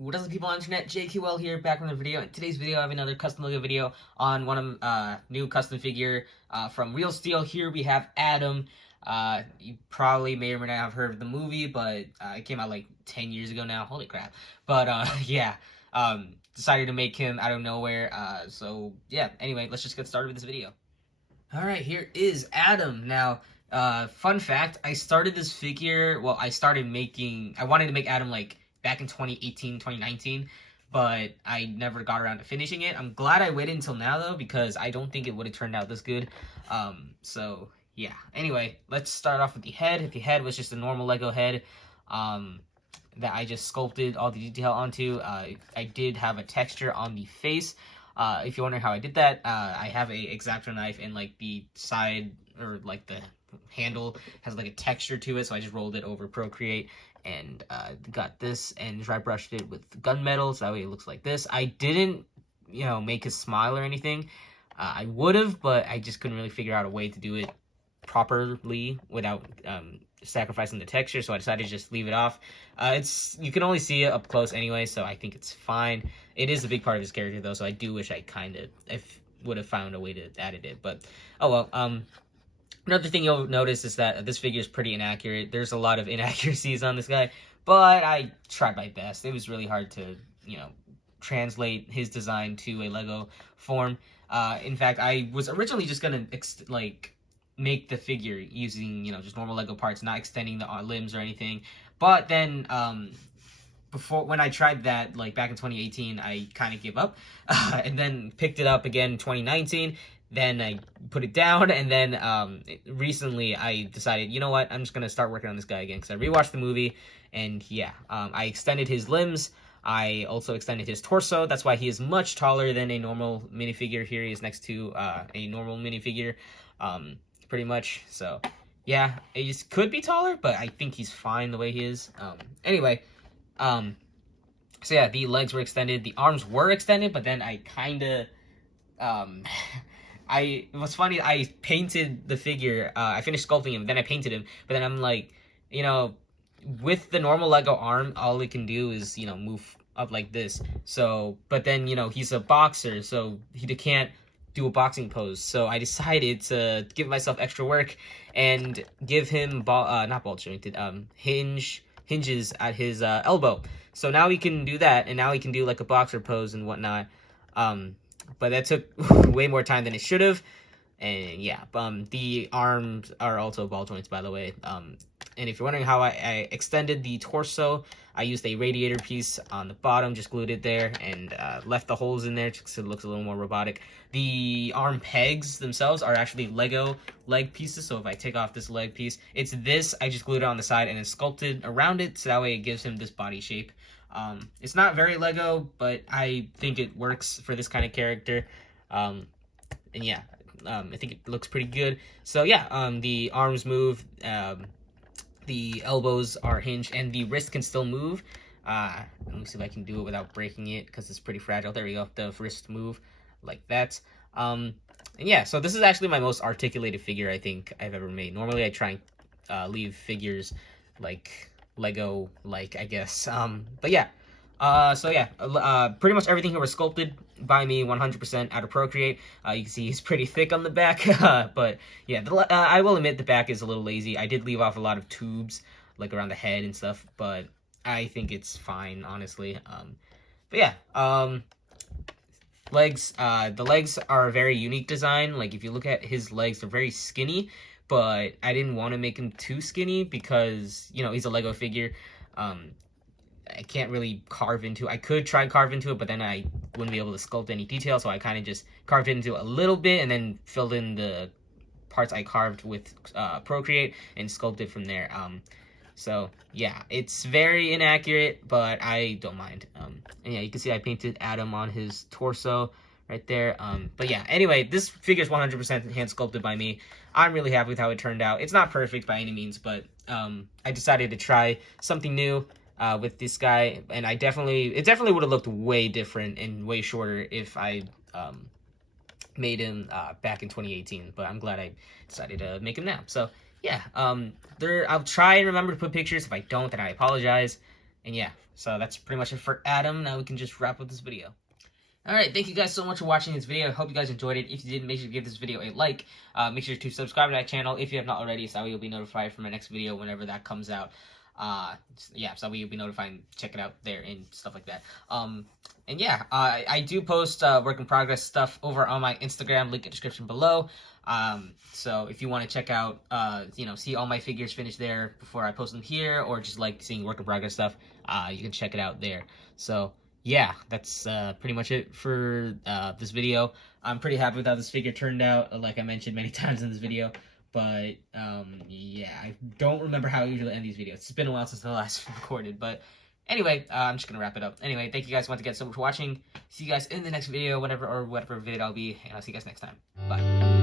What is up, people on the internet? JQL here, back with another video. In today's video, I have another custom Lego video on one of new custom figure from Real Steel. Here we have Adam. You probably may or may not have heard of the movie, but it came out like 10 years ago now. Holy crap! But yeah, decided to make him out of nowhere. So yeah. Anyway, let's just get started with this video. All right, here is Adam. Now, fun fact: I started this figure. Well, I wanted to make Adam like back in 2018, 2019, but I never got around to finishing it. I'm glad I waited until now, though, because I don't think it would have turned out this good. So, yeah. Anyway, let's start off with the head. The head was just a normal Lego head that I just sculpted all the detail onto. I did have a texture on the face. If you're wondering how I did that, I have a X-Acto knife, and like the side, or like the handle has like a texture to it, so I just rolled it over Procreate and got this and dry brushed it with gunmetal, so that way it looks like this. I didn't, make a smile or anything. I would have, but I just couldn't really figure out a way to do it properly without sacrificing the texture, so I decided to just leave it off. You can only see it up close anyway, so I think it's fine. It is a big part of his character, though, so I do wish I would have found a way to edit it, but oh well. Another thing you'll notice is that this figure is pretty inaccurate. There's a lot of inaccuracies on this guy, but I tried my best. It was really hard to, translate his design to a Lego form. In fact, I was originally just gonna make the figure using, just normal Lego parts, not extending the limbs or anything. But then, when I tried that, like back in 2018, I kind of gave up, and then picked it up again in 2019. Then I put it down, and then recently I decided, you know what, I'm just going to start working on this guy again, because I rewatched the movie, and yeah, I extended his limbs. I also extended his torso. That's why he is much taller than a normal minifigure. Here he is next to a normal minifigure, pretty much. So yeah, he could be taller, but I think he's fine the way he is. Anyway, so yeah, the legs were extended, the arms were extended, but then I kind of it was funny, I painted the figure, I finished sculpting him, then I painted him, but then I'm like, with the normal Lego arm, all it can do is, move up like this. So, but then, he's a boxer, so he can't do a boxing pose. So I decided to give myself extra work and give him not ball jointed, hinges at his elbow. So now he can do that, and now he can do like a boxer pose and whatnot. But that took way more time than it should have. And yeah, the arms are also ball joints, by the way. And if you're wondering how I extended the torso, I used a radiator piece on the bottom, just glued it there, and left the holes in there just so it looks a little more robotic. The arm pegs themselves are actually Lego leg pieces, so if I take off this leg piece, it's this, I just glued it on the side and then sculpted around it, so that way it gives him this body shape. It's not very Lego, but I think it works for this kind of character. And yeah, I think it looks pretty good. So yeah, the arms move, the elbows are hinged, and the wrist can still move. Let me see if I can do it without breaking it, because it's pretty fragile. There we go, the wrist move like that. And yeah, so this is actually my most articulated figure I think I've ever made. Normally I try and leave figures like Lego, I guess. But yeah, so yeah, pretty much everything here was sculpted by me 100% out of Procreate. You can see he's pretty thick on the back, but yeah, I will admit the back is a little lazy. I did leave off a lot of tubes, like around the head and stuff, but I think it's fine, honestly. But yeah, legs, the legs are a very unique design. Like, if you look at his legs, they're very skinny, but I didn't want to make him too skinny because, he's a Lego figure. I can't really carve into. I could try and carve into it, but then I wouldn't be able to sculpt any detail, so I kind of just carved into a little bit and then filled in the parts I carved with Procreate and sculpted from there. So yeah, it's very inaccurate, but I don't mind. And yeah, you can see I painted Adam on his torso right there. But yeah, anyway, this figure is 100% hand sculpted by me. I'm really happy with how it turned out. It's not perfect by any means, but I decided to try something new with this guy, and it definitely would have looked way different and way shorter if I made him back in 2018. But I'm glad I decided to make him now. So yeah, I'll try and remember to put pictures. If I don't, then I apologize. And yeah, so that's pretty much it for Adam. Now we can just wrap up this video. Alright, thank you guys so much for watching this video. I hope you guys enjoyed it. If you did, make sure to give this video a like. Make sure to subscribe to that channel if you have not already, so that way you'll be notified for my next video whenever that comes out. Yeah, so that way you'll be notified and check it out there and stuff like that. And yeah, I do post work in progress stuff over on my Instagram, link in the description below. So if you want to check out, see all my figures finished there before I post them here, or just like seeing work in progress stuff, you can check it out there. So yeah, that's pretty much it for this video. I'm pretty happy with how this figure turned out, like I mentioned many times in this video. But yeah, I don't remember how I usually end these videos. It's been a while since the last recorded, but anyway, I'm just gonna wrap it up. Anyway, thank you guys once again so much for watching. See you guys in the next video, whatever video I'll be, and I'll see you guys next time. Bye.